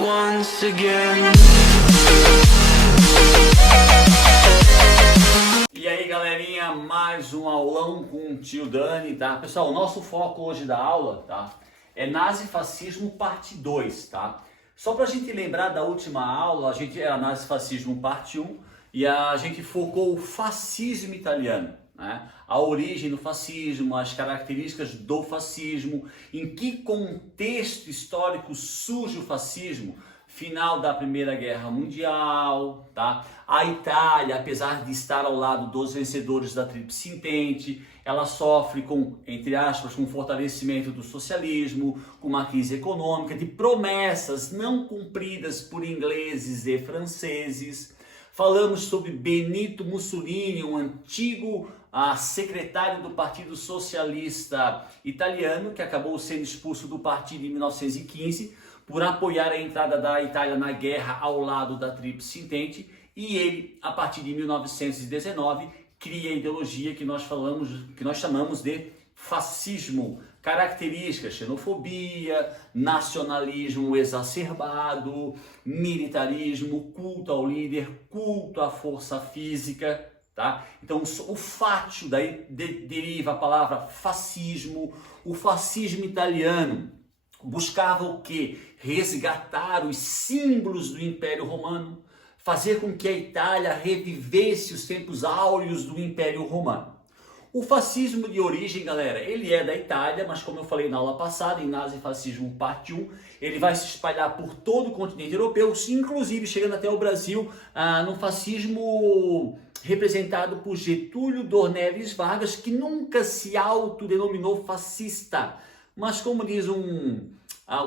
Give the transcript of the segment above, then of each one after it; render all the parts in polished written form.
once again. E aí galerinha, mais um aulão com o tio Dani, tá? Pessoal, o nosso foco hoje da aula, tá? É nazifascismo parte 2, tá? Só pra gente lembrar da última aula, a gente era nazifascismo parte 1 e a gente focou o fascismo italiano, né? A origem do fascismo, as características do fascismo, em que contexto histórico surge o fascismo. Final da Primeira Guerra Mundial, tá? A Itália, apesar de estar ao lado dos vencedores da Tríplice Entente, ela sofre com, entre aspas, com fortalecimento do socialismo, com uma crise econômica, de promessas não cumpridas por ingleses e franceses. Falamos sobre Benito Mussolini, um antigo secretário do Partido Socialista Italiano, que acabou sendo expulso do partido em 1915, por apoiar a entrada da Itália na guerra ao lado da Tríplice Entente, e ele, a partir de 1919, cria a ideologia que nós chamamos de fascismo, características, xenofobia, nacionalismo exacerbado, militarismo, culto ao líder, culto à força física, tá? Então o fátio, daí deriva a palavra fascismo. O fascismo italiano buscava o quê? Resgatar os símbolos do Império Romano, fazer com que a Itália revivesse os tempos áureos do Império Romano. O fascismo de origem, galera, ele é da Itália, mas como eu falei na aula passada, em Nazifascismo parte 1, ele vai se espalhar por todo o continente europeu, inclusive chegando até o Brasil, no fascismo representado por Getúlio Dornelles Vargas, que nunca se autodenominou fascista, mas como diz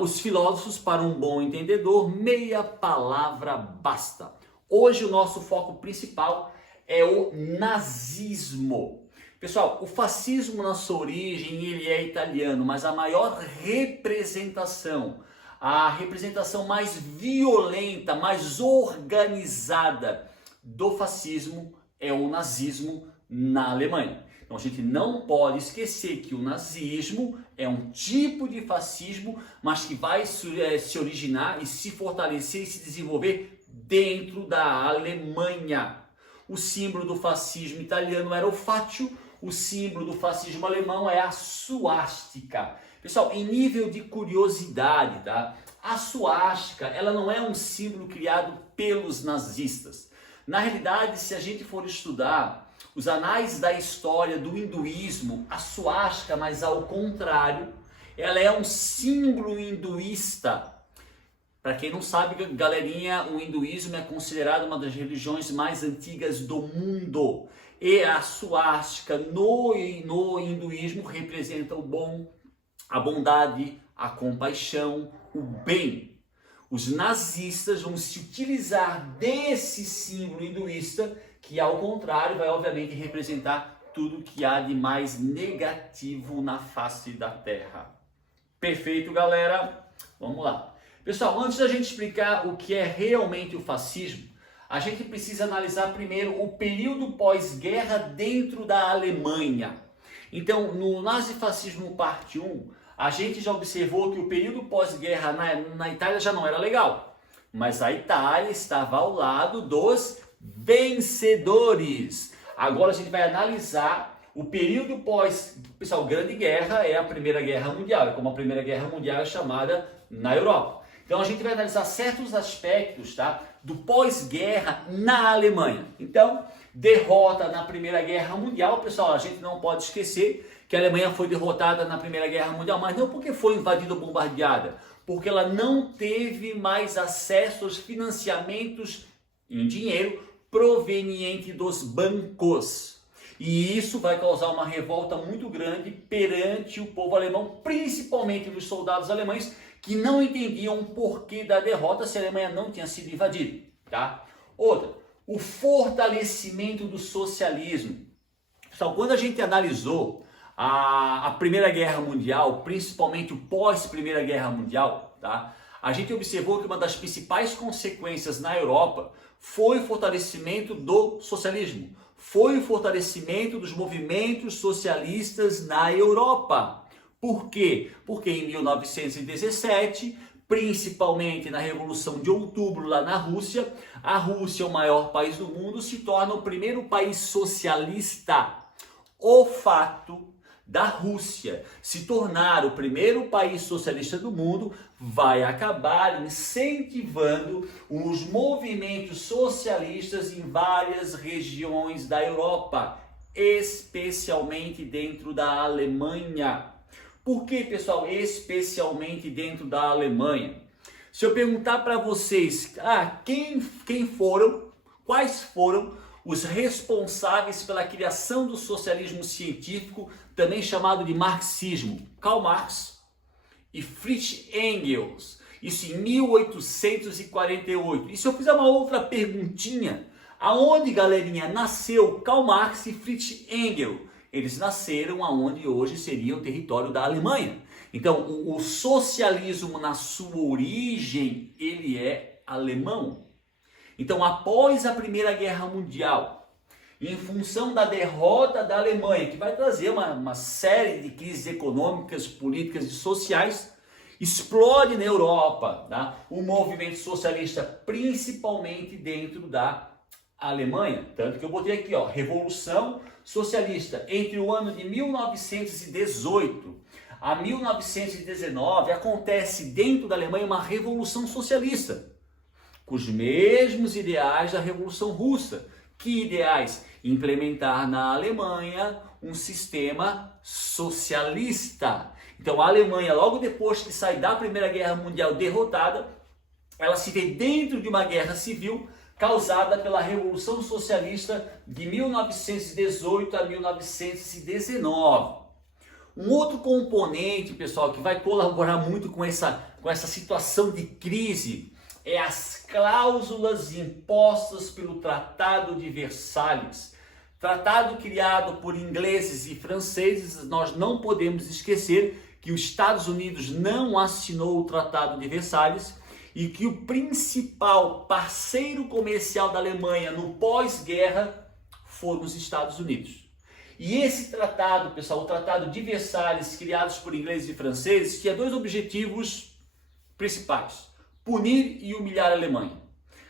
os filósofos, para um bom entendedor, meia palavra basta. Hoje o nosso foco principal é o nazismo. Pessoal, o fascismo na sua origem ele é italiano, mas a maior representação, a representação mais violenta, mais organizada do fascismo é o nazismo na Alemanha. Então a gente não pode esquecer que o nazismo é um tipo de fascismo, mas que vai se originar e se fortalecer e se desenvolver dentro da Alemanha. O símbolo do fascismo italiano era o fátio, o símbolo do fascismo alemão é a suástica. Pessoal, em nível de curiosidade, tá? A suástica, ela não é um símbolo criado pelos nazistas. Na realidade, se a gente for estudar os anais da história do hinduísmo, a suástica, mas ao contrário, ela é um símbolo hinduísta. Para quem não sabe, galerinha, o hinduísmo é considerado uma das religiões mais antigas do mundo. E a suástica no hinduísmo representa o bom, a bondade, a compaixão, o bem. Os nazistas vão se utilizar desse símbolo hinduísta, que ao contrário vai obviamente representar tudo que há de mais negativo na face da Terra. Perfeito, galera? Vamos lá. Pessoal, antes da gente explicar o que é realmente o fascismo, a gente precisa analisar primeiro o período pós-guerra dentro da Alemanha. Então, no nazifascismo parte 1, a gente já observou que o período pós-guerra na Itália já não era legal, mas a Itália estava ao lado dos vencedores. Agora a gente vai analisar o período pós... Pessoal, Grande Guerra é a Primeira Guerra Mundial, é como a Primeira Guerra Mundial é chamada na Europa. Então a gente vai analisar certos aspectos, tá, do pós-guerra na Alemanha. Então, derrota na Primeira Guerra Mundial, pessoal, a gente não pode esquecer que a Alemanha foi derrotada na Primeira Guerra Mundial, mas não porque foi invadida ou bombardeada, porque ela não teve mais acesso aos financiamentos em dinheiro proveniente dos bancos. E isso vai causar uma revolta muito grande perante o povo alemão, principalmente dos soldados alemães, que não entendiam o porquê da derrota se a Alemanha não tinha sido invadida, tá? Outra, o fortalecimento do socialismo. Pessoal, quando a gente analisou a Primeira Guerra Mundial, principalmente o pós-Primeira Guerra Mundial, tá? A gente observou que uma das principais consequências na Europa foi o fortalecimento do socialismo, foi o fortalecimento dos movimentos socialistas na Europa. Por quê? Porque em 1917, principalmente na Revolução de Outubro lá na Rússia. A Rússia, o maior país do mundo, se torna o primeiro país socialista. O fato da Rússia se tornar o primeiro país socialista do mundo vai acabar incentivando os movimentos socialistas em várias regiões da Europa, especialmente dentro da Alemanha. Por que, pessoal, especialmente dentro da Alemanha? Se eu perguntar para vocês, quais foram os responsáveis pela criação do socialismo científico, também chamado de marxismo? Karl Marx e Friedrich Engels. Isso em 1848. E se eu fizer uma outra perguntinha, aonde, galerinha, nasceu Karl Marx e Friedrich Engels? Eles nasceram aonde hoje seria o território da Alemanha. Então, o socialismo na sua origem, ele é alemão. Então, após a Primeira Guerra Mundial, em função da derrota da Alemanha, que vai trazer uma série de crises econômicas, políticas e sociais, explode na Europa, tá? O movimento socialista, principalmente dentro da Alemanha. Tanto que eu botei aqui, ó, Revolução Socialista. Entre o ano de 1918 a 1919, acontece dentro da Alemanha uma revolução socialista, com os mesmos ideais da Revolução Russa. Que ideais? Implementar na Alemanha um sistema socialista. Então a Alemanha, logo depois de sair da Primeira Guerra Mundial derrotada, ela se vê dentro de uma guerra civil causada pela Revolução Socialista de 1918 a 1919. Um outro componente, pessoal, que vai colaborar muito com essa situação de crise é as cláusulas impostas pelo Tratado de Versalhes. Tratado criado por ingleses e franceses. Nós não podemos esquecer que os Estados Unidos não assinou o Tratado de Versalhes e que o principal parceiro comercial da Alemanha no pós-guerra foram os Estados Unidos. E esse tratado, pessoal, o Tratado de Versalhes, criados por ingleses e franceses, tinha dois objetivos principais: punir e humilhar a Alemanha.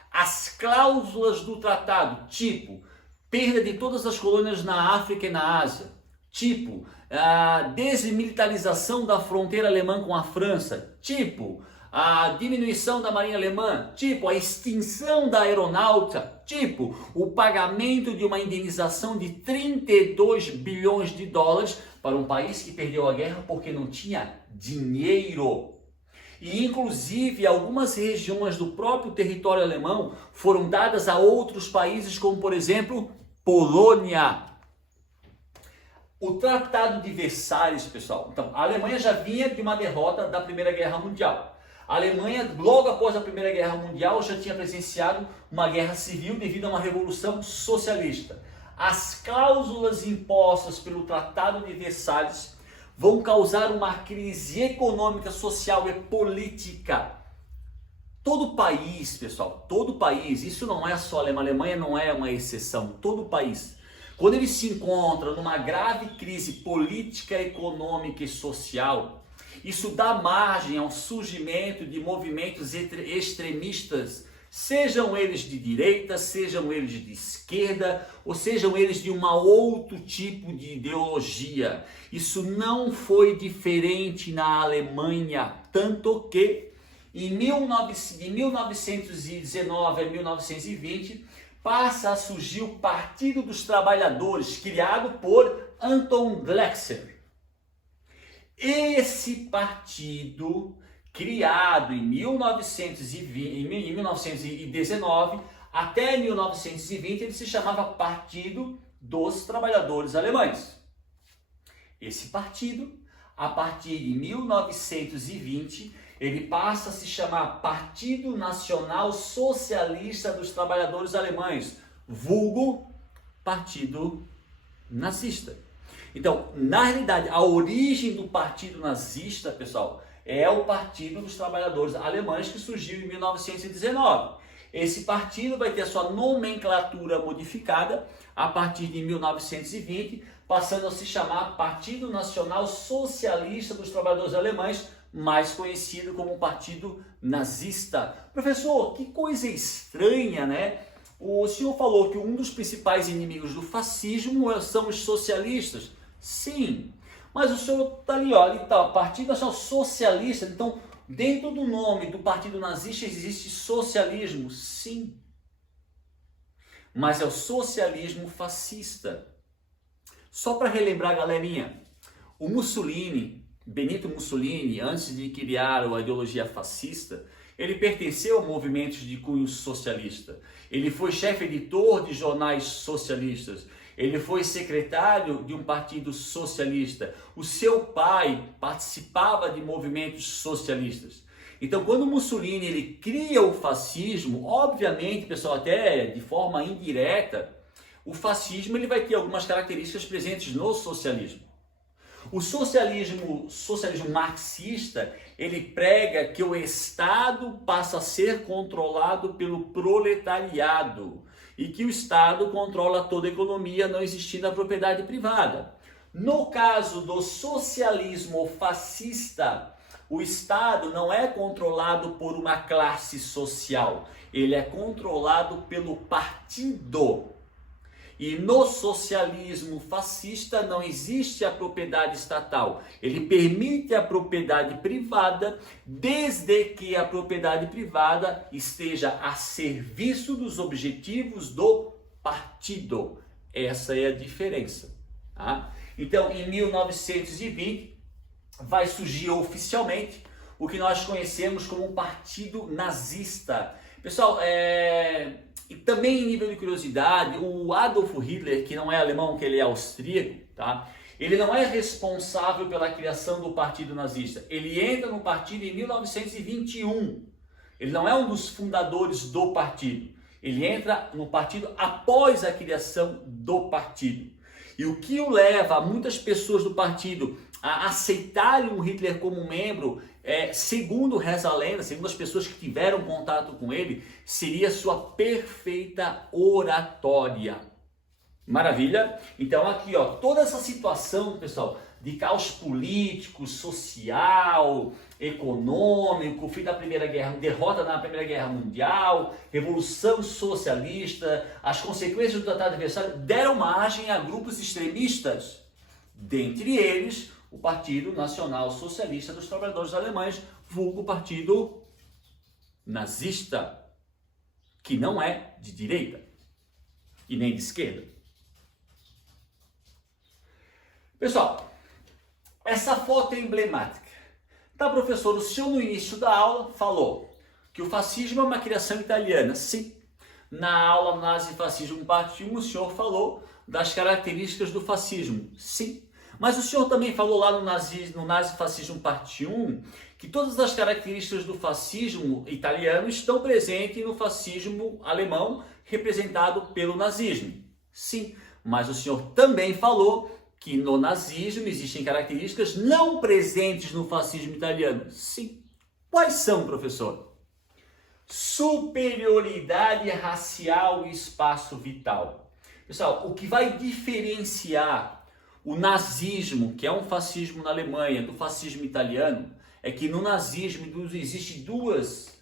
As cláusulas do tratado, tipo perda de todas as colônias na África e na Ásia, tipo a desmilitarização da fronteira alemã com a França, tipo a diminuição da marinha alemã, tipo a extinção da aeronáutica, tipo o pagamento de uma indenização de 32 bilhões de dólares para um país que perdeu a guerra porque não tinha dinheiro. E inclusive algumas regiões do próprio território alemão foram dadas a outros países, como por exemplo Polônia. O Tratado de Versalhes, pessoal, então a Alemanha já vinha de uma derrota da Primeira Guerra Mundial. A Alemanha, logo após a Primeira Guerra Mundial, já tinha presenciado uma guerra civil devido a uma revolução socialista. As cláusulas impostas pelo Tratado de Versalhes vão causar uma crise econômica, social e política. Todo país, pessoal, todo país, isso não é só a Alemanha, a Alemanha não é uma exceção, todo país, quando ele se encontra numa grave crise política, econômica e social, isso dá margem ao surgimento de movimentos extremistas, sejam eles de direita, sejam eles de esquerda, ou sejam eles de um outro tipo de ideologia. Isso não foi diferente na Alemanha, tanto que de 1919 a 1920 passa a surgir o Partido dos Trabalhadores, criado por Anton Gleixer. Esse partido, criado em 1919 até 1920, ele se chamava Partido dos Trabalhadores Alemães. Esse partido, a partir de 1920, ele passa a se chamar Partido Nacional Socialista dos Trabalhadores Alemães, vulgo Partido Nazista. Então, na realidade, a origem do Partido Nazista, pessoal, é o Partido dos Trabalhadores Alemães, que surgiu em 1919. Esse partido vai ter a sua nomenclatura modificada a partir de 1920, passando a se chamar Partido Nacional Socialista dos Trabalhadores Alemães, mais conhecido como Partido nazista. Professor, que coisa estranha, né? O senhor falou que um dos principais inimigos do fascismo são os socialistas. Sim, mas o senhor está ali, ó, ali tá, Partido Nacional Socialista. Então, dentro do nome do Partido Nazista existe socialismo. Sim, mas é o socialismo fascista. Só para relembrar, galerinha, o Mussolini, Benito Mussolini, antes de criar a ideologia fascista, ele pertenceu a movimentos de cunho socialista. Ele foi chefe editor de jornais socialistas. Ele foi secretário de um partido socialista. O seu pai participava de movimentos socialistas. Então, quando Mussolini ele cria o fascismo, obviamente, pessoal, até de forma indireta, o fascismo ele vai ter algumas características presentes no socialismo. O socialismo marxista, ele prega que o Estado passa a ser controlado pelo proletariado e que o Estado controla toda a economia, não existindo a propriedade privada. No caso do socialismo fascista, o Estado não é controlado por uma classe social, ele é controlado pelo partido. E no socialismo fascista não existe a propriedade estatal. Ele permite a propriedade privada, desde que a propriedade privada esteja a serviço dos objetivos do partido. Essa é a diferença. Tá? Então, em 1920, vai surgir oficialmente o que nós conhecemos como um partido nazista. Pessoal, e também em nível de curiosidade, o Adolf Hitler, que não é alemão, que ele é austríaco, tá? Ele não é responsável pela criação do partido nazista. Ele entra no partido em 1921. Ele não é um dos fundadores do partido. Ele entra no partido após a criação do partido. E o que o leva a muitas pessoas do partido a aceitarem o Hitler como membro, segundo reza a lenda, segundo as pessoas que tiveram contato com ele, seria sua perfeita oratória. Maravilha? Então aqui, ó, toda essa situação, pessoal, de caos político, social, econômico, fim da Primeira Guerra, derrota na Primeira Guerra Mundial, Revolução Socialista, as consequências do Tratado de Versalhes deram margem a grupos extremistas, dentre eles o Partido Nacional Socialista dos Trabalhadores Alemães, vulgo Partido Nazista, que não é de direita e nem de esquerda. Pessoal, essa foto é emblemática. Tá, professor, o senhor no início da aula falou que o fascismo é uma criação italiana. Sim. Na aula Nazi-Fascismo Parte 1, o senhor falou das características do fascismo. Sim. Mas o senhor também falou lá no Nazi-Fascismo Parte 1 que todas as características do fascismo italiano estão presentes no fascismo alemão, representado pelo nazismo. Sim. Mas o senhor também falou que no nazismo existem características não presentes no fascismo italiano. Sim. Quais são, professor? Superioridade racial e espaço vital. Pessoal, o que vai diferenciar o nazismo, que é um fascismo na Alemanha, do fascismo italiano, é que no nazismo existem duas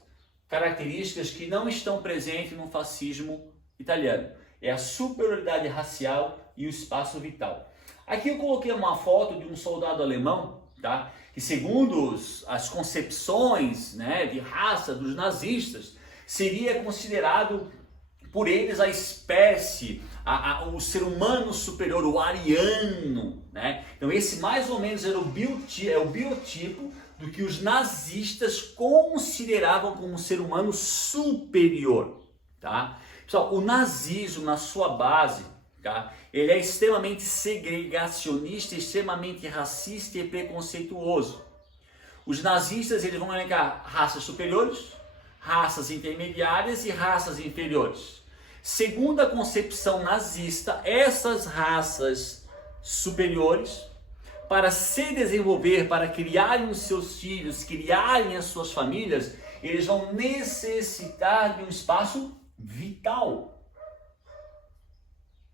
características que não estão presentes no fascismo italiano. É a superioridade racial e o espaço vital. Aqui eu coloquei uma foto de um soldado alemão, tá? Que segundo as concepções, né, de raça dos nazistas, seria considerado por eles a espécie, o ser humano superior, o ariano, né? Então esse mais ou menos era o biotipo do que os nazistas consideravam como um ser humano superior, tá? Pessoal, o nazismo na sua base, tá? Ele é extremamente segregacionista, extremamente racista e preconceituoso. Os nazistas eles vão elencar raças superiores, raças intermediárias e raças inferiores. Segundo a concepção nazista, essas raças superiores, para se desenvolver, para criarem os seus filhos, criarem as suas famílias, eles vão necessitar de um espaço vital.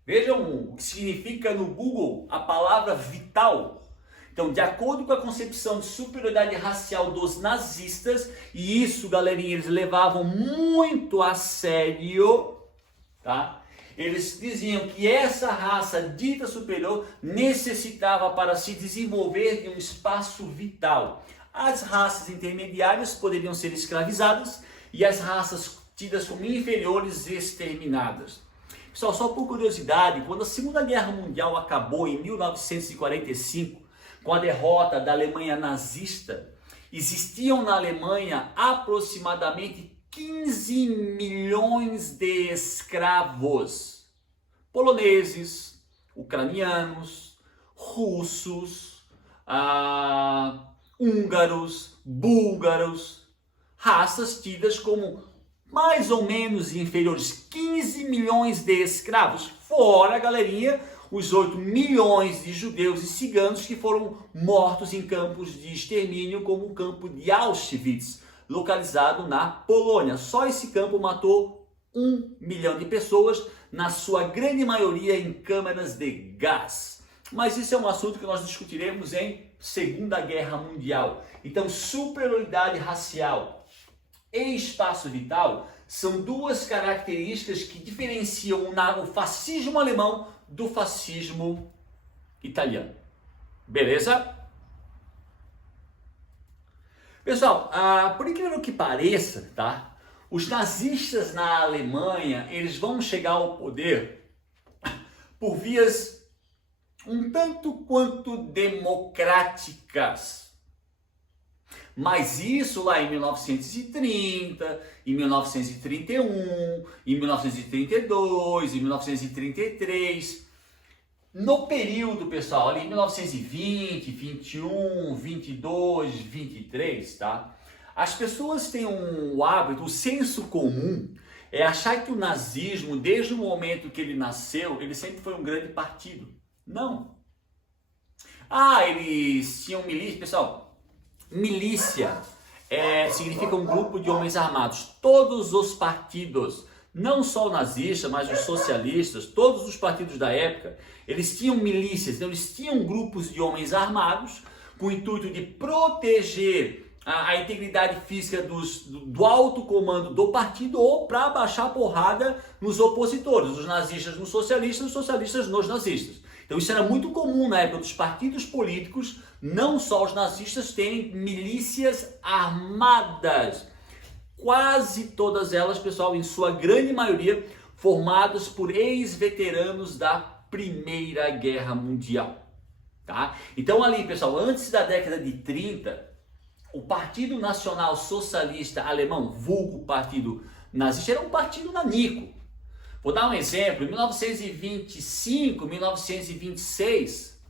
Vejam o que significa no Google a palavra vital. Então, de acordo com a concepção de superioridade racial dos nazistas, e isso, galerinha, eles levavam muito a sério, tá? Eles diziam que essa raça dita superior necessitava para se desenvolver de um espaço vital. As raças intermediárias poderiam ser escravizadas e as raças tidas como inferiores exterminadas. Pessoal, só por curiosidade, quando a Segunda Guerra Mundial acabou em 1945, com a derrota da Alemanha nazista, existiam na Alemanha aproximadamente 15 milhões de escravos, poloneses, ucranianos, russos, húngaros, búlgaros, raças tidas como mais ou menos inferiores, 15 milhões de escravos, fora, galerinha, os 8 milhões de judeus e ciganos que foram mortos em campos de extermínio, como o campo de Auschwitz, localizado na Polônia. Só esse campo matou 1 milhão de pessoas, na sua grande maioria em câmaras de gás. Mas isso é um assunto que nós discutiremos em Segunda Guerra Mundial. Então, superioridade racial e espaço vital são duas características que diferenciam o fascismo alemão do fascismo italiano. Beleza? Pessoal, por incrível que pareça, tá? Os nazistas na Alemanha, eles vão chegar ao poder por vias um tanto quanto democráticas. Mas isso lá em 1930, em 1931, em 1932, em 1933. No período, pessoal, ali em 1920, 21, 22, 23, tá? As pessoas têm um hábito, o senso comum é achar que o nazismo, desde o momento que ele nasceu, ele sempre foi um grande partido. Não. Eles tinham milícia, pessoal. Milícia significa um grupo de homens armados. Todos os partidos, não só o nazista, mas os socialistas, todos os partidos da época, eles tinham milícias, então eles tinham grupos de homens armados com o intuito de proteger a integridade física do alto comando do partido ou para baixar a porrada nos opositores, os nazistas nos socialistas, os socialistas nos nazistas. Então isso era muito comum na época dos partidos políticos, não só os nazistas terem milícias armadas. Quase todas elas, pessoal, em sua grande maioria, formadas por ex-veteranos da Primeira Guerra Mundial. Tá? Então ali, pessoal, antes da década de 30, o Partido Nacional Socialista Alemão, vulgo Partido Nazista, era um partido nanico. Vou dar um exemplo, em 1925, 1926,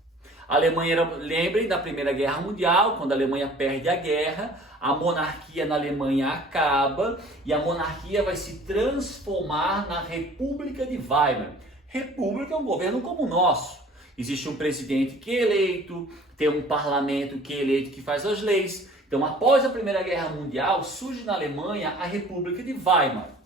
a Alemanha, lembrem da Primeira Guerra Mundial, quando a Alemanha perde a guerra, a monarquia na Alemanha acaba e a monarquia vai se transformar na República de Weimar. República é um governo como o nosso. Existe um presidente que é eleito, tem um parlamento que é eleito que faz as leis. Então, após a Primeira Guerra Mundial, surge na Alemanha a República de Weimar.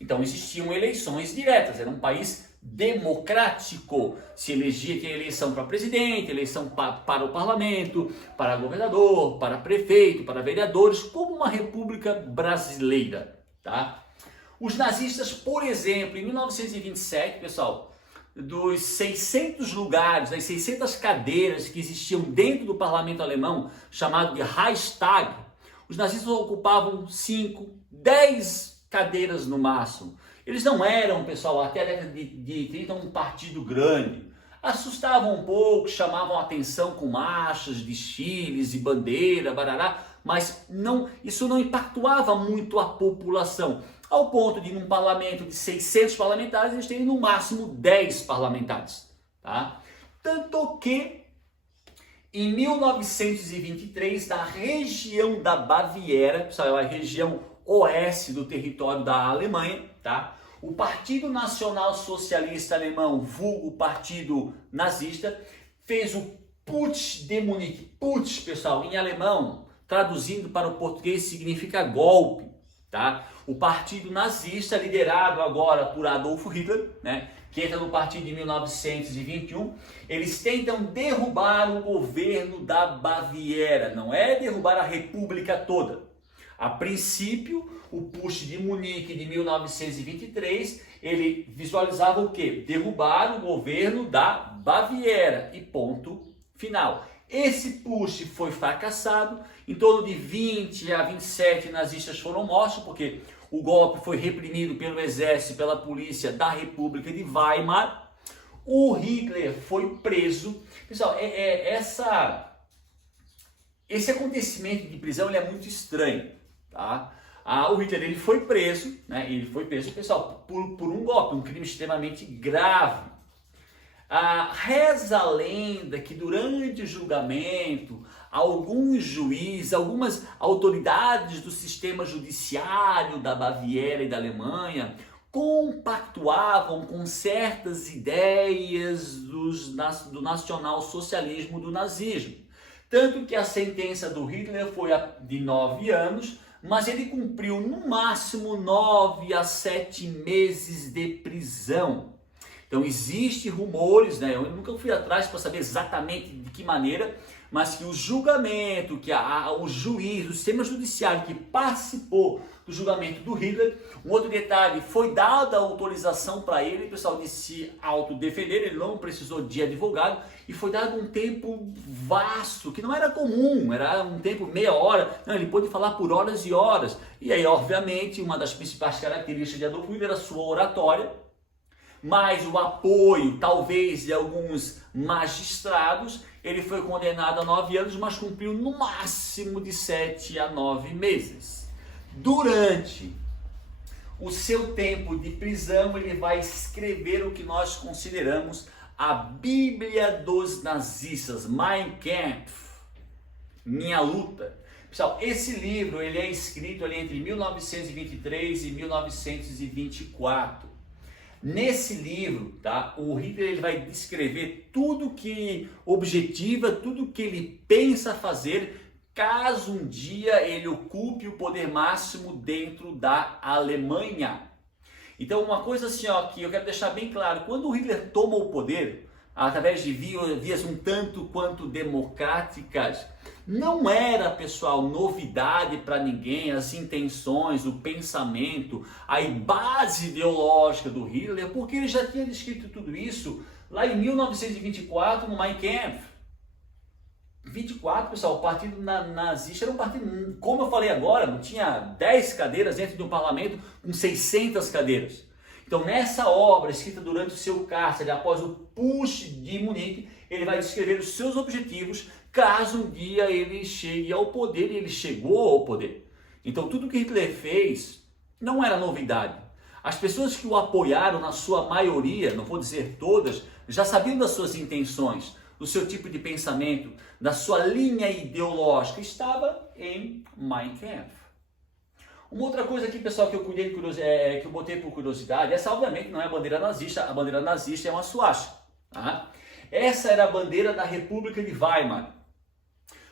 Então existiam eleições diretas, era um país democrático, se elegia, tinha eleição para presidente, eleição para o parlamento, para governador, para prefeito, para vereadores, como uma república brasileira, tá? Os nazistas, por exemplo, em 1927, pessoal, dos 600 lugares, das 600 cadeiras que existiam dentro do parlamento alemão, chamado de Reichstag, os nazistas ocupavam 5, 10 cadeiras no máximo. Eles não eram, pessoal, até a década de 30 um partido grande. Assustavam um pouco, chamavam atenção com marchas, desfiles e bandeira, barará, mas isso não impactuava muito a população, ao ponto de num parlamento de 600 parlamentares, eles terem no máximo 10 parlamentares. Tá? Tanto que em 1923, na região da Baviera, pessoal, é a região oeste do território da Alemanha, tá? O Partido Nacional Socialista Alemão, vulgo Partido Nazista, fez o Putsch de Munique. Putsch, pessoal, em alemão, traduzindo para o português, significa golpe, tá? O Partido Nazista, liderado agora por Adolf Hitler, né, que entra no partido em 1921, eles tentam derrubar o governo da Baviera, não é derrubar a república toda. A princípio, o Putsch de Munique de 1923, ele visualizava o quê? Derrubar o governo da Baviera e ponto final. Esse Putsch foi fracassado, em torno de 20 a 27 nazistas foram mortos, porque o golpe foi reprimido pelo exército e pela polícia da República de Weimar. O Hitler foi preso. Pessoal, esse acontecimento de prisão ele é muito estranho, tá? O Hitler ele foi preso, né? Ele foi preso, pessoal, por um golpe, um crime extremamente grave. Reza a lenda que durante o julgamento, alguns juízes, algumas autoridades do sistema judiciário da Baviera e da Alemanha compactuavam com certas ideias do nacional-socialismo, do nazismo. Tanto que a sentença do Hitler foi de 9 anos, mas ele cumpriu no máximo 9 a 7 meses de prisão. Então existem rumores, né? Eu nunca fui atrás para saber exatamente de que maneira, mas que o julgamento, que o juiz, o sistema judiciário que participou do julgamento do Hitler, um outro detalhe, foi dada a autorização para ele, pessoal, de se autodefender, ele não precisou de advogado, e foi dado um tempo vasto, que não era comum, era um tempo meia hora, não, ele pôde falar por horas e horas. E aí, obviamente, uma das principais características de Adolf Hitler era a sua oratória, mais o apoio, talvez, de alguns magistrados. Ele foi condenado a 9 anos, mas cumpriu no máximo de 7 a 9 meses. Durante o seu tempo de prisão, ele vai escrever o que nós consideramos a Bíblia dos nazistas, Mein Kampf, Minha Luta. Pessoal, esse livro ele é escrito ali entre 1923 e 1924. Nesse livro, tá, o Hitler ele vai descrever tudo que objetiva, tudo que ele pensa fazer caso um dia ele ocupe o poder máximo dentro da Alemanha. Então uma coisa assim, ó, que eu quero deixar bem claro, quando o Hitler toma o poder, através de vias um tanto quanto democráticas, não era, pessoal, novidade para ninguém as intenções, o pensamento, a base ideológica do Hitler, porque ele já tinha descrito tudo isso lá em 1924 no Mein Kampf. 24, pessoal, o partido nazista era um partido, como eu falei agora, não tinha 10 cadeiras dentro de um parlamento com 600 cadeiras. Então, nessa obra, escrita durante o seu cárcere, após o Putsch de Munique, ele vai descrever os seus objetivos caso um dia ele chegue ao poder, e ele chegou ao poder. Então, tudo que Hitler fez não era novidade. As pessoas que o apoiaram, na sua maioria, não vou dizer todas, já sabiam das suas intenções, do seu tipo de pensamento, da sua linha ideológica, estava em Mein Kampf. Uma outra coisa aqui, pessoal, que eu que eu botei por curiosidade, essa obviamente não é a bandeira nazista, a bandeira nazista é uma suástica. Tá? Essa era a bandeira da República de Weimar.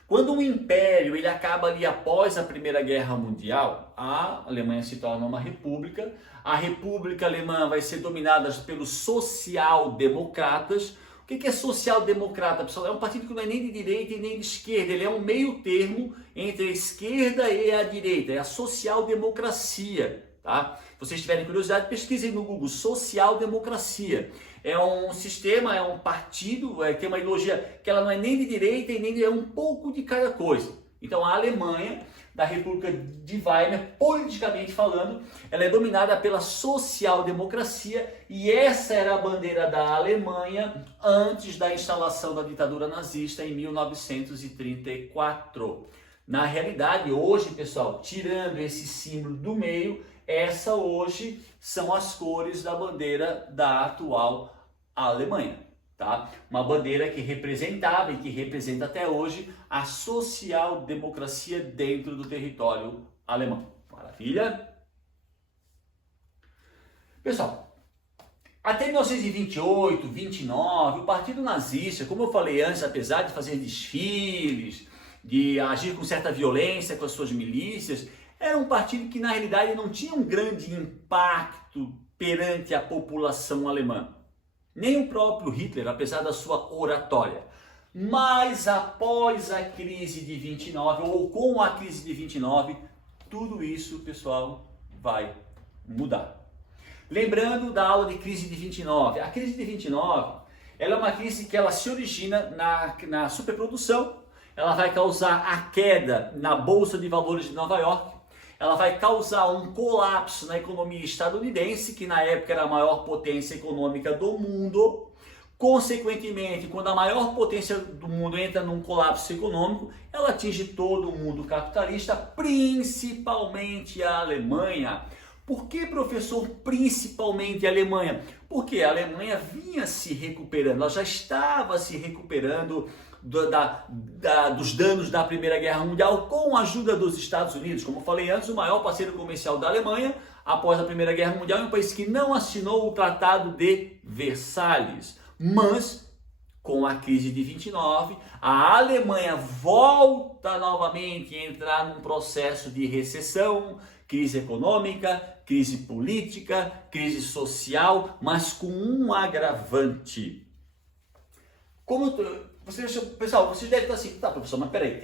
Quando o Império ele acaba ali após a Primeira Guerra Mundial, a Alemanha se torna uma república, a República Alemã vai ser dominada pelos social-democratas. O que é social-democrata, pessoal? É um partido que não é nem de direita e nem de esquerda, ele é um meio termo entre a esquerda e a direita, é a social-democracia, tá? Se vocês tiverem curiosidade, pesquisem no Google, social-democracia. É um sistema, é um partido, tem uma ideologia que ela não é nem de direita e nem de, é um pouco de cada coisa. Então a Alemanha, da República de Weimar, politicamente falando, ela é dominada pela social-democracia e essa era a bandeira da Alemanha antes da instalação da ditadura nazista em 1934. Na realidade, hoje, pessoal, tirando esse símbolo do meio, essa hoje são as cores da bandeira da atual Alemanha. Tá? Uma bandeira que representava e que representa até hoje a social-democracia dentro do território alemão. Maravilha? Pessoal, até 1928, 29, o Partido Nazista, como eu falei antes, apesar de fazer desfiles, de agir com certa violência com as suas milícias, era um partido que na realidade não tinha um grande impacto perante a população alemã. nem o próprio Hitler, apesar da sua oratória. Mas após a crise de 29, ou com a crise de 29, tudo isso, pessoal, vai mudar. Lembrando da aula de crise de 29, a crise de 29, ela é uma crise que ela se origina na superprodução, ela vai causar a queda na Bolsa de Valores de Nova York, ela vai causar um colapso na economia estadunidense, que na época era a maior potência econômica do mundo. Consequentemente, quando a maior potência do mundo entra num colapso econômico, ela atinge todo o mundo capitalista, principalmente a Alemanha. Por que, professor, principalmente a Alemanha? Porque a Alemanha vinha se recuperando, ela já estava se recuperando dos danos da Primeira Guerra Mundial com a ajuda dos Estados Unidos. Como falei antes, o maior parceiro comercial da Alemanha após a Primeira Guerra Mundial é um país que não assinou o Tratado de Versalhes. Mas, com a crise de 29, a Alemanha volta novamente a entrar num processo de recessão, crise econômica, crise política, crise social, mas com um agravante. Pessoal, vocês devem estar assim, tá, professor, mas peraí,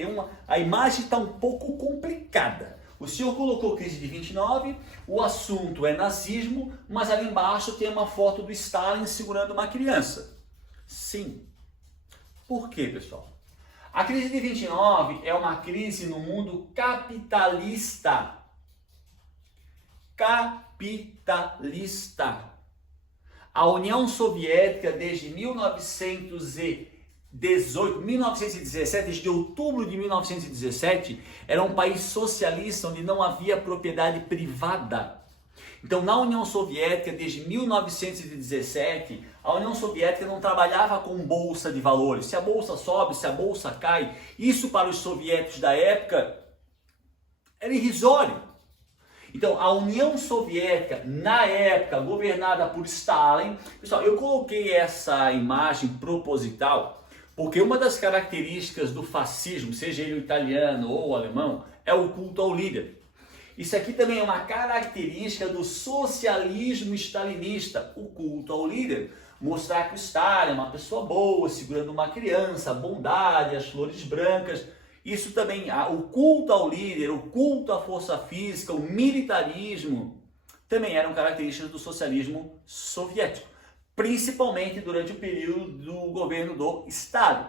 a imagem está um pouco complicada. O senhor colocou crise de 29, o assunto é nazismo, mas ali embaixo tem uma foto do Stalin segurando uma criança. Sim. Por quê, pessoal? A crise de 29 é uma crise no mundo capitalista. Capitalista. A União Soviética, desde 1917, desde outubro de 1917, era um país socialista onde não havia propriedade privada. Então, na União Soviética, desde 1917, a União Soviética não trabalhava com bolsa de valores. Se a bolsa sobe, se a bolsa cai, isso para os soviéticos da época era irrisório. Então, a União Soviética, na época, governada por Stalin... Pessoal, eu coloquei essa imagem proposital porque uma das características do fascismo, seja ele italiano ou alemão, é o culto ao líder. Isso aqui também é uma característica do socialismo stalinista, o culto ao líder. Mostrar que o Stalin é uma pessoa boa, segurando uma criança, a bondade, as flores brancas... Isso também, o culto ao líder, o culto à força física, o militarismo, também eram características do socialismo soviético, principalmente durante o período do governo do Stalin.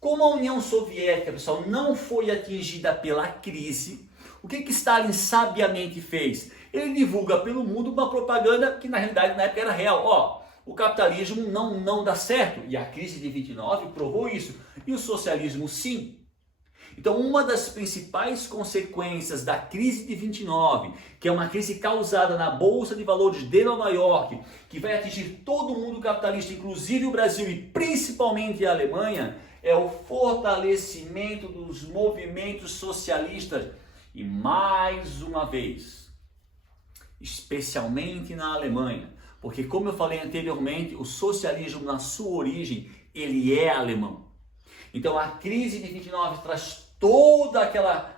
Como a União Soviética, pessoal, não foi atingida pela crise, o que Stalin sabiamente fez? Ele divulga pelo mundo uma propaganda que na realidade na época era real. O capitalismo não dá certo, e a crise de 29 provou isso, e o socialismo sim. Então, uma das principais consequências da crise de 29, que é uma crise causada na Bolsa de Valores de Nova York, que vai atingir todo o mundo capitalista, inclusive o Brasil e principalmente a Alemanha, é o fortalecimento dos movimentos socialistas. E mais uma vez, especialmente na Alemanha, porque como eu falei anteriormente, o socialismo na sua origem, ele é alemão. Então, a crise de 29 traz todo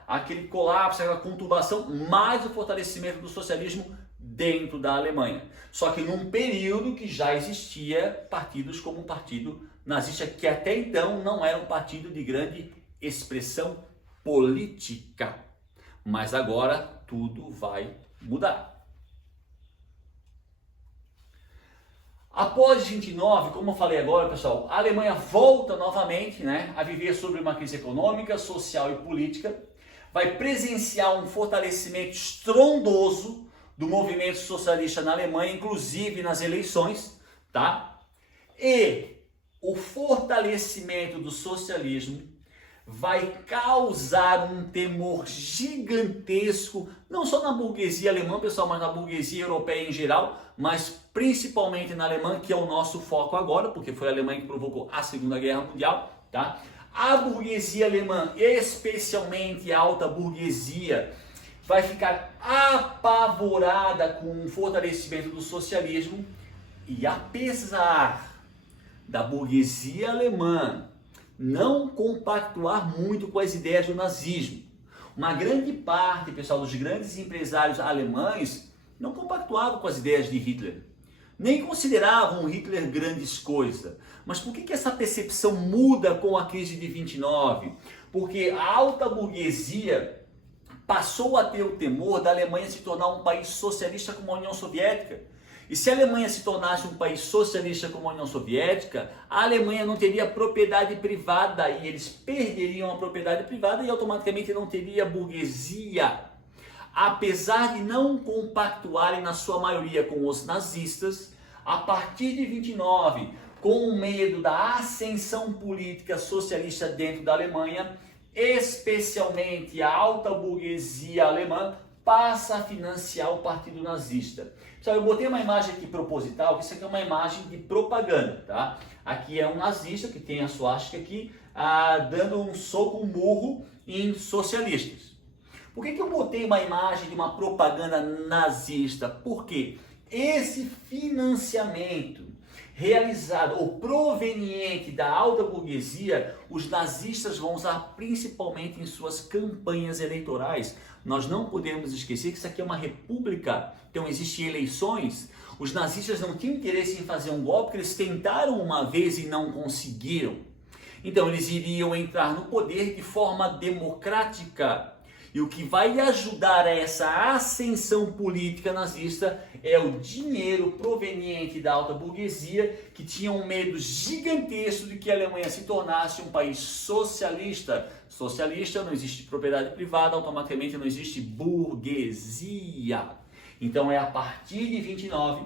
aquele colapso, aquela conturbação, mais o fortalecimento do socialismo dentro da Alemanha. Só que num período que já existia partidos como o Partido Nazista, que até então não era um partido de grande expressão política. Mas agora tudo vai mudar. Após 29, como eu falei agora, pessoal, a Alemanha volta novamente, a viver sobre uma crise econômica, social e política, vai presenciar um fortalecimento estrondoso do movimento socialista na Alemanha, inclusive nas eleições, tá? E o fortalecimento do socialismo vai causar um temor gigantesco, não só na burguesia alemã, pessoal, mas na burguesia europeia em geral, mas principalmente na Alemanha, que é o nosso foco agora, porque foi a Alemanha que provocou a Segunda Guerra Mundial, tá? A burguesia alemã, especialmente a alta burguesia, vai ficar apavorada com o fortalecimento do socialismo, e apesar da burguesia alemã não compactuar muito com as ideias do nazismo, uma grande parte, pessoal, dos grandes empresários alemães não compactuavam com as ideias de Hitler. nem consideravam Hitler grandes coisas. Mas por que essa percepção muda com a crise de 29? Porque a alta burguesia passou a ter o temor da Alemanha se tornar um país socialista como a União Soviética. E se a Alemanha se tornasse um país socialista como a União Soviética, a Alemanha não teria propriedade privada e eles perderiam a propriedade privada e automaticamente não teria burguesia. Apesar de não compactuarem na sua maioria com os nazistas, a partir de 29, com o medo da ascensão política socialista dentro da Alemanha, especialmente a alta burguesia alemã passa a financiar o partido nazista. Pessoal, eu botei uma imagem aqui proposital, que isso aqui é uma imagem de propaganda, tá? Aqui é um nazista que tem a suástica aqui, dando um soco, um murro em socialistas. Por que eu botei uma imagem de uma propaganda nazista? Porque esse financiamento realizado ou proveniente da alta burguesia, os nazistas vão usar principalmente em suas campanhas eleitorais. Nós não podemos esquecer que isso aqui é uma república, então existem eleições. Os nazistas não tinham interesse em fazer um golpe, eles tentaram uma vez e não conseguiram. Então eles iriam entrar no poder de forma democrática. E o que vai ajudar a essa ascensão política nazista é o dinheiro proveniente da alta burguesia, que tinha um medo gigantesco de que a Alemanha se tornasse um país socialista. Socialista, não existe propriedade privada, automaticamente não existe burguesia. Então é a partir de 29,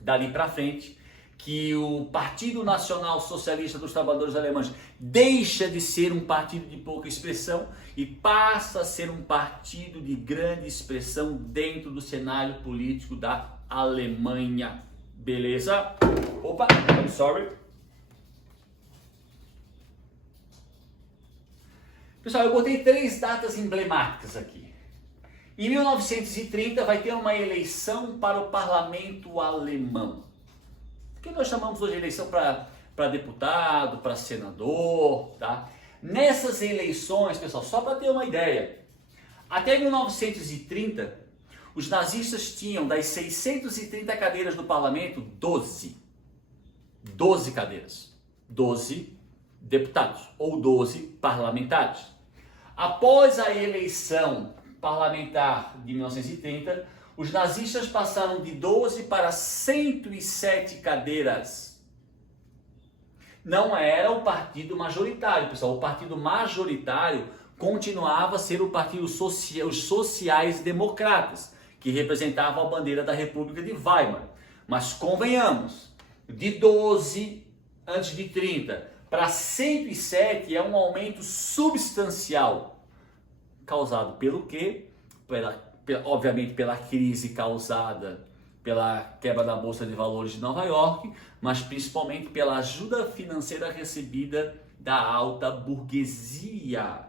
dali para frente, que o Partido Nacional Socialista dos Trabalhadores Alemães deixa de ser um partido de pouca expressão e passa a ser um partido de grande expressão dentro do cenário político da Alemanha. Beleza? Opa, I'm sorry. Pessoal, eu botei 3 datas emblemáticas aqui. Em 1930 vai ter uma eleição para o parlamento alemão. Que nós chamamos hoje de eleição para deputado, para senador, tá? Nessas eleições, pessoal, só para ter uma ideia, até 1930, os nazistas tinham das 630 cadeiras do parlamento, 12 cadeiras, 12 deputados ou 12 parlamentares. Após a eleição parlamentar de 1930, os nazistas passaram de 12 para 107 cadeiras. Não era o partido majoritário, pessoal. O partido majoritário continuava a ser o partido os sociais-democratas, que representavam a bandeira da República de Weimar. Mas convenhamos, de 12 antes de 30 para 107 é um aumento substancial. Causado pelo quê? Obviamente pela crise causada pela quebra da Bolsa de Valores de Nova York, mas principalmente pela ajuda financeira recebida da alta burguesia.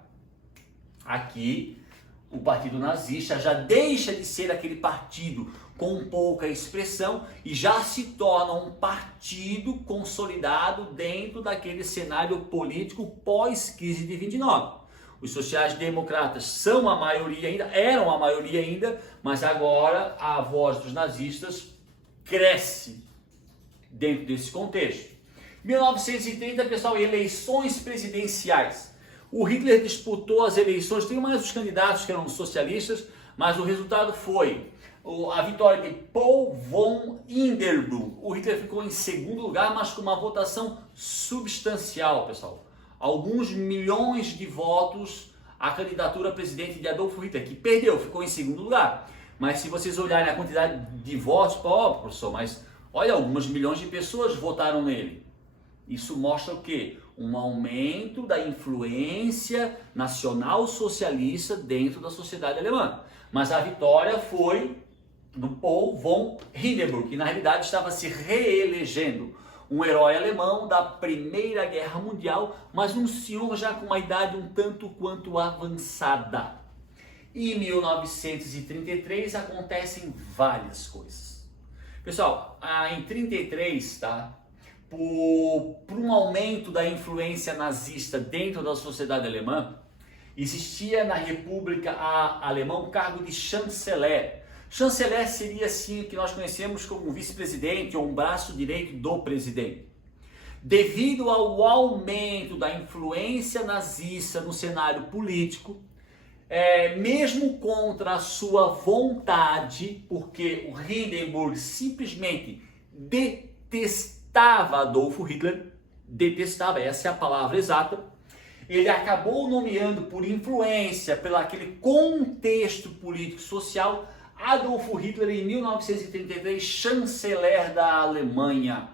Aqui, o partido nazista já deixa de ser aquele partido com pouca expressão e já se torna um partido consolidado dentro daquele cenário político pós-crise de 29. Os sociais-democratas são a maioria ainda, eram a maioria ainda, mas agora a voz dos nazistas cresce dentro desse contexto. 1930, pessoal, eleições presidenciais. O Hitler disputou as eleições, tem mais os candidatos que eram socialistas, mas o resultado foi a vitória de Paul von Hindenburg. O Hitler ficou em segundo lugar, mas com uma votação substancial, pessoal. Alguns milhões de votos a candidatura a presidente de Adolf Hitler, que perdeu, ficou em segundo lugar. Mas se vocês olharem a quantidade de votos, professor, mas olha, algumas milhões de pessoas votaram nele. Isso mostra o quê? Um aumento da influência nacional socialista dentro da sociedade alemã. Mas a vitória foi do Paul von Hindenburg, que na realidade estava se reelegendo. Um herói alemão da Primeira Guerra Mundial, mas um senhor já com uma idade um tanto quanto avançada. E em 1933 acontecem várias coisas. Pessoal, em 33, tá? Por um aumento da influência nazista dentro da sociedade alemã, existia na República Alemã o cargo de chanceler. Chanceler seria assim o que nós conhecemos como vice-presidente ou um braço direito do presidente. Devido ao aumento da influência nazista no cenário político, mesmo contra a sua vontade, porque o Hindenburg simplesmente detestava Adolfo Hitler, detestava, essa é a palavra exata, ele acabou nomeando por influência, pelo aquele contexto político-social, Adolfo Hitler em 1933 chanceler da Alemanha.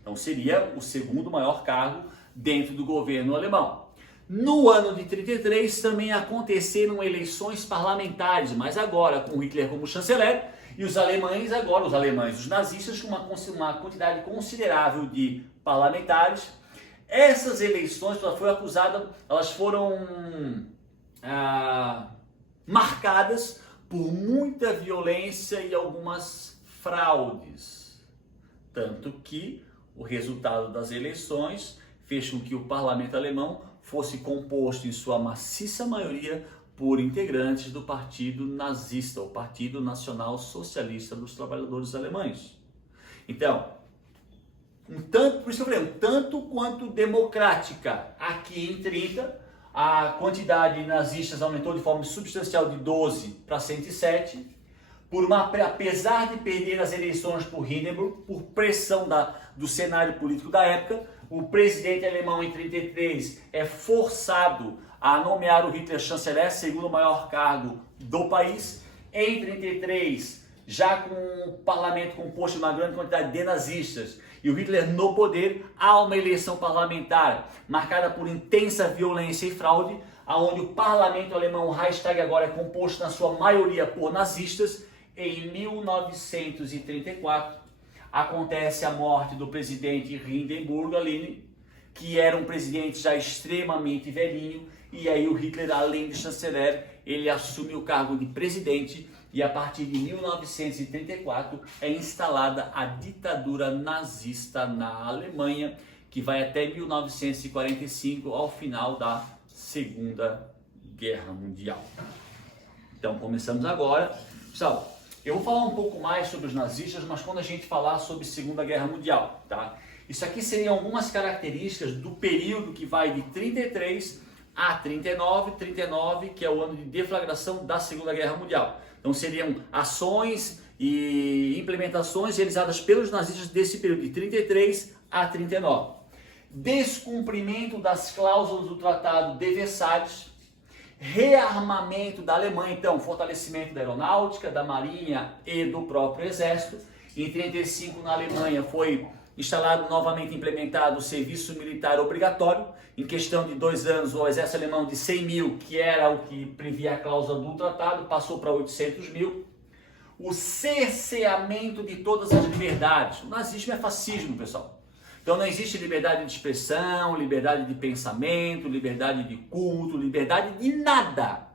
Então seria o segundo maior cargo dentro do governo alemão. No ano de 33 também aconteceram eleições parlamentares, mas agora com Hitler como chanceler e os alemães agora, os nazistas com uma quantidade considerável de parlamentares. Essas eleições, elas foram marcadas por muita violência e algumas fraudes. Tanto que o resultado das eleições fez com que o parlamento alemão fosse composto em sua maciça maioria por integrantes do Partido Nazista, o Partido Nacional Socialista dos Trabalhadores Alemães. Então, por isso que eu falei, tanto quanto democrática. Aqui em 30, a quantidade de nazistas aumentou de forma substancial de 12 para 107, apesar de perder as eleições por Hindenburg, por pressão do cenário político da época, o presidente alemão em 33 é forçado a nomear o Hitler chanceler, segundo maior cargo do país. Em 33, já com o parlamento composto de uma grande quantidade de nazistas e o Hitler no poder, há uma eleição parlamentar marcada por intensa violência e fraude, onde o parlamento alemão, o Reichstag, agora é composto na sua maioria por nazistas. Em 1934, acontece a morte do presidente Hindenburg, que era um presidente já extremamente velhinho, e aí o Hitler, além de chanceler, ele assume o cargo de presidente, e a partir de 1934 é instalada a ditadura nazista na Alemanha, que vai até 1945, ao final da Segunda Guerra Mundial. Então começamos agora. Pessoal, eu vou falar um pouco mais sobre os nazistas, mas quando a gente falar sobre Segunda Guerra Mundial, tá? Isso aqui seriam algumas características do período que vai de 33 a 39, que é o ano de deflagração da Segunda Guerra Mundial. Então seriam ações e implementações realizadas pelos nazistas desse período de 33 a 39. Descumprimento das cláusulas do Tratado de Versalhes, rearmamento da Alemanha, então fortalecimento da aeronáutica, da marinha e do próprio exército. Em 35 na Alemanha foi instalado, novamente implementado o serviço militar obrigatório. Em questão de 2 anos, o exército alemão de 100 mil, que era o que previa a cláusula do tratado, passou para 800 mil. O cerceamento de todas as liberdades. O nazismo é fascismo, pessoal. Então não existe liberdade de expressão, liberdade de pensamento, liberdade de culto, liberdade de nada.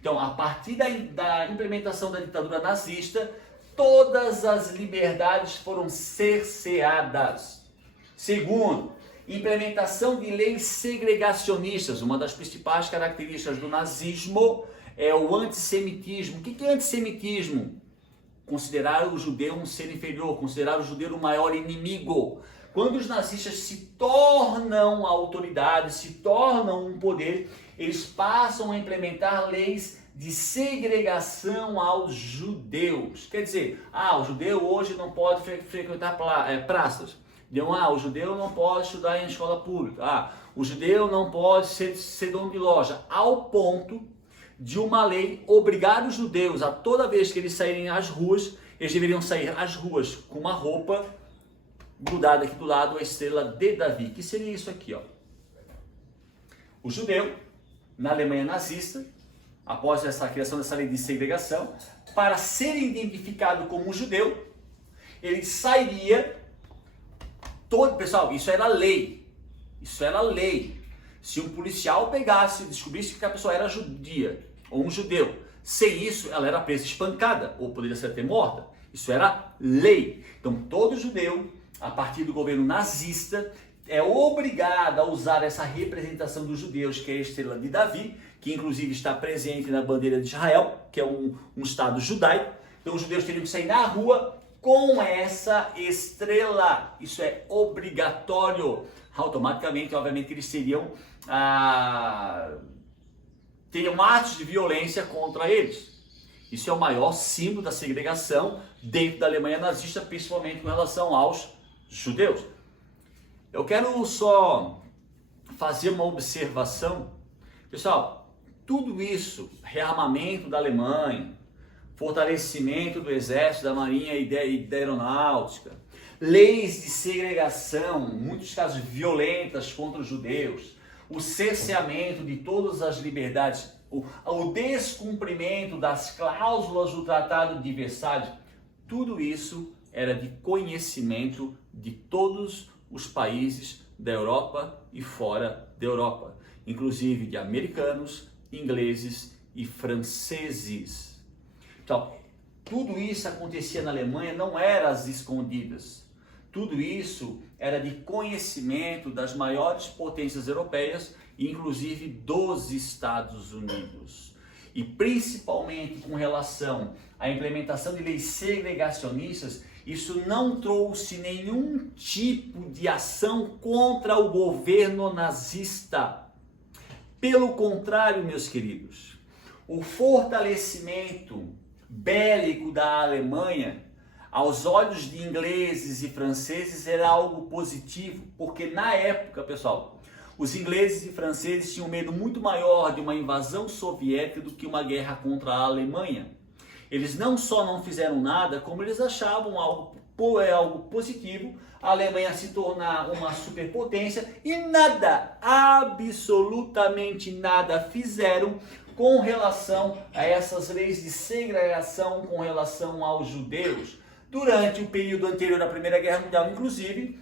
Então, a partir da implementação da ditadura nazista, todas as liberdades foram cerceadas. Segundo, implementação de leis segregacionistas. Uma das principais características do nazismo é o antissemitismo. O que é antissemitismo? Considerar o judeu um ser inferior, considerar o judeu o maior inimigo. Quando os nazistas se tornam autoridade, se tornam um poder, eles passam a implementar leis de segregação aos judeus. Quer dizer, o judeu hoje não pode frequentar praças. O judeu não pode estudar em escola pública. O judeu não pode ser dono de loja. Ao ponto de uma lei obrigar os judeus a toda vez que eles saírem às ruas, eles deveriam sair às ruas com uma roupa grudada aqui do lado, a estrela de Davi, que seria isso aqui, ó. O judeu, na Alemanha nazista, após essa criação dessa lei de segregação, para ser identificado como judeu, ele sairia todo, pessoal, isso era lei. Isso era lei. Se um policial pegasse e descobrisse que a pessoa era judia ou um judeu, sem isso ela era presa, espancada ou poderia ser até morta. Isso era lei. Então todo judeu, a partir do governo nazista, é obrigado a usar essa representação dos judeus, que é a estrela de Davi, que inclusive está presente na bandeira de Israel, que é um estado judaico. Então os judeus teriam que sair na rua com essa estrela. Isso é obrigatório. Automaticamente, obviamente, eles teriam atos de violência contra eles. Isso é o maior símbolo da segregação dentro da Alemanha nazista, principalmente com relação aos judeus. Eu quero só fazer uma observação. Pessoal, tudo isso, rearmamento da Alemanha, fortalecimento do exército, da marinha e da aeronáutica, leis de segregação, em muitos casos violentas contra os judeus, o cerceamento de todas as liberdades, o descumprimento das cláusulas do Tratado de Versalhes, tudo isso era de conhecimento de todos os países da Europa e fora da Europa, inclusive de americanos, ingleses e franceses. Então, tudo isso acontecia na Alemanha, não era às escondidas. Tudo isso era de conhecimento das maiores potências europeias, inclusive dos Estados Unidos. E principalmente com relação à implementação de leis segregacionistas, isso não trouxe nenhum tipo de ação contra o governo nazista. Pelo contrário, meus queridos, o fortalecimento bélico da Alemanha, aos olhos de ingleses e franceses, era algo positivo, porque na época, pessoal, os ingleses e franceses tinham medo muito maior de uma invasão soviética do que uma guerra contra a Alemanha. Eles não só não fizeram nada, como eles achavam algo positivo, a Alemanha se tornar uma superpotência, e nada, absolutamente nada fizeram com relação a essas leis de segregação com relação aos judeus. Durante o período anterior à Primeira Guerra Mundial, inclusive,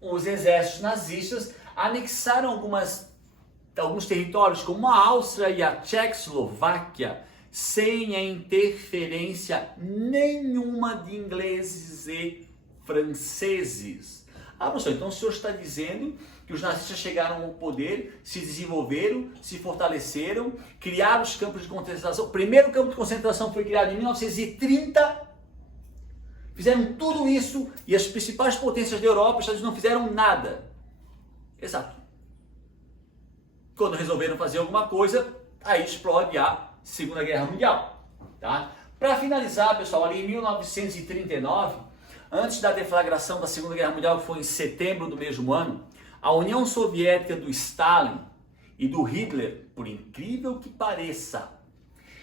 os exércitos nazistas anexaram alguns territórios, como a Áustria e a Tchecoslováquia, sem a interferência nenhuma de ingleses e franceses. Professor, então o senhor está dizendo que os nazistas chegaram ao poder, se desenvolveram, se fortaleceram, criaram os campos de concentração. O primeiro campo de concentração foi criado em 1930. Fizeram tudo isso e as principais potências da Europa, eles não fizeram nada. Exato. Quando resolveram fazer alguma coisa, aí explode a Segunda Guerra Mundial. Tá? Para finalizar, pessoal, ali em 1939, antes da deflagração da Segunda Guerra Mundial, que foi em setembro do mesmo ano, a União Soviética do Stalin e do Hitler, por incrível que pareça,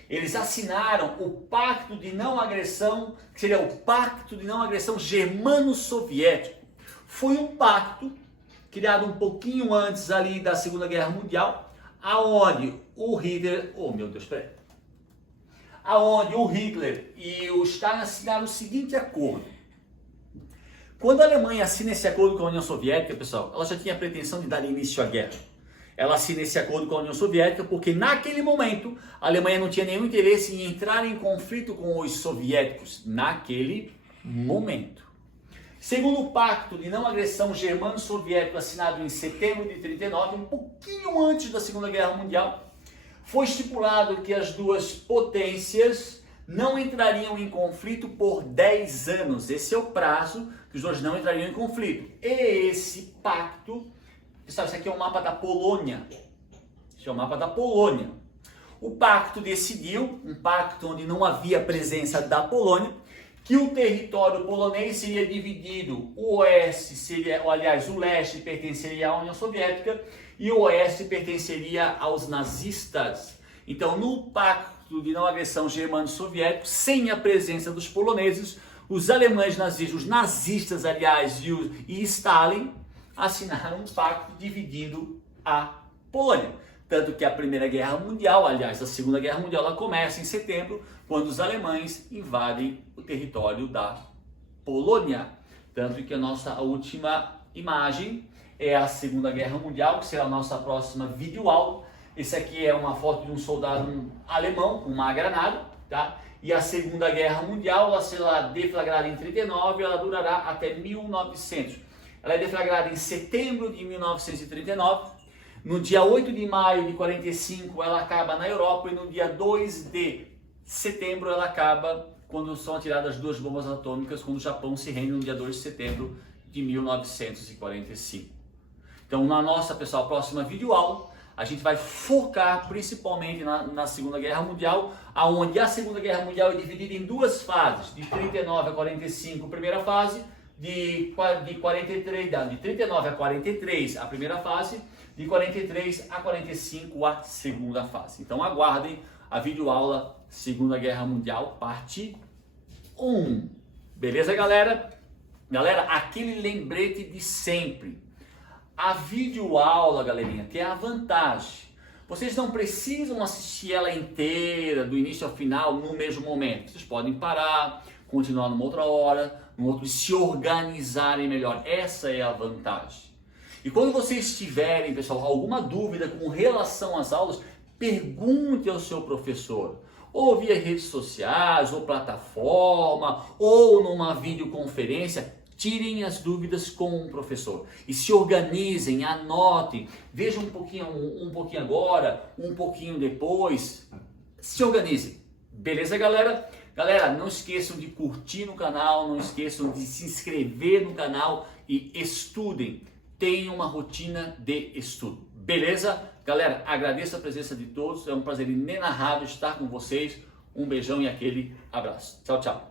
eles assinaram o Pacto de Não Agressão, que seria o Pacto de Não Agressão Germano-Soviético. Foi um pacto criado um pouquinho antes ali da Segunda Guerra Mundial, aonde o Hitler, aonde o Hitler e o Stalin assinaram o seguinte acordo. Quando a Alemanha assina esse acordo com a União Soviética, pessoal, ela já tinha a pretensão de dar início à guerra. Ela assina esse acordo com a União Soviética porque naquele momento a Alemanha não tinha nenhum interesse em entrar em conflito com os soviéticos, naquele momento. Segundo o Pacto de Não Agressão Germano-Soviético, assinado em setembro de 39, um pouquinho antes da Segunda Guerra Mundial, foi estipulado que as duas potências não entrariam em conflito por 10 anos. Esse é o prazo que os dois não entrariam em conflito. E esse pacto, pessoal, isso aqui é um mapa da Polônia. Isso é um mapa da Polônia. O pacto decidiu, um pacto onde não havia presença da Polônia, que o território polonês seria dividido, o leste pertenceria à União Soviética e o oeste pertenceria aos nazistas. Então, no Pacto de Não Agressão Germano-Soviético, sem a presença dos poloneses, os alemães nazistas, os nazistas, aliás, e Stalin assinaram um pacto dividindo a Polônia. Tanto que a Primeira Guerra Mundial, aliás, a Segunda Guerra Mundial, ela começa em setembro, quando os alemães invadem o território da Polônia. Tanto que a nossa última imagem é a Segunda Guerra Mundial, que será a nossa próxima videoaula. Esse aqui é uma foto de um soldado alemão com uma granada, tá? E a Segunda Guerra Mundial, ela será deflagrada em 39 e ela durará até 1900. Ela é deflagrada em setembro de 1939. No dia 8 de maio de 45 ela acaba na Europa e no dia 2 de setembro ela acaba quando são atiradas as 2 bombas atômicas, quando o Japão se rende no dia 2 de setembro de 1945. Então, na nossa, pessoal, próxima videoaula, a gente vai focar principalmente na Segunda Guerra Mundial, onde a Segunda Guerra Mundial é dividida em 2 fases, de 39 a 45, primeira fase, de 39 a 43, a primeira fase, de 43 a 45, a segunda fase. Então, aguardem a videoaula Segunda Guerra Mundial, parte 1. Beleza, galera? Galera, aquele lembrete de sempre. A videoaula, galerinha, tem a vantagem. Vocês não precisam assistir ela inteira, do início ao final, no mesmo momento. Vocês podem parar, continuar numa outra hora, num outro, e se organizarem melhor. Essa é a vantagem. E quando vocês tiverem, pessoal, alguma dúvida com relação às aulas, pergunte ao seu professor. Ou via redes sociais, ou plataforma, ou numa videoconferência. Tirem as dúvidas com o professor e se organizem, anotem, vejam um pouquinho agora, um pouquinho depois, se organizem. Beleza, galera? Galera, não esqueçam de curtir no canal, não esqueçam de se inscrever no canal e estudem. Tenham uma rotina de estudo. Beleza? Galera, agradeço a presença de todos, é um prazer inenarrável estar com vocês. Um beijão e aquele abraço. Tchau, tchau.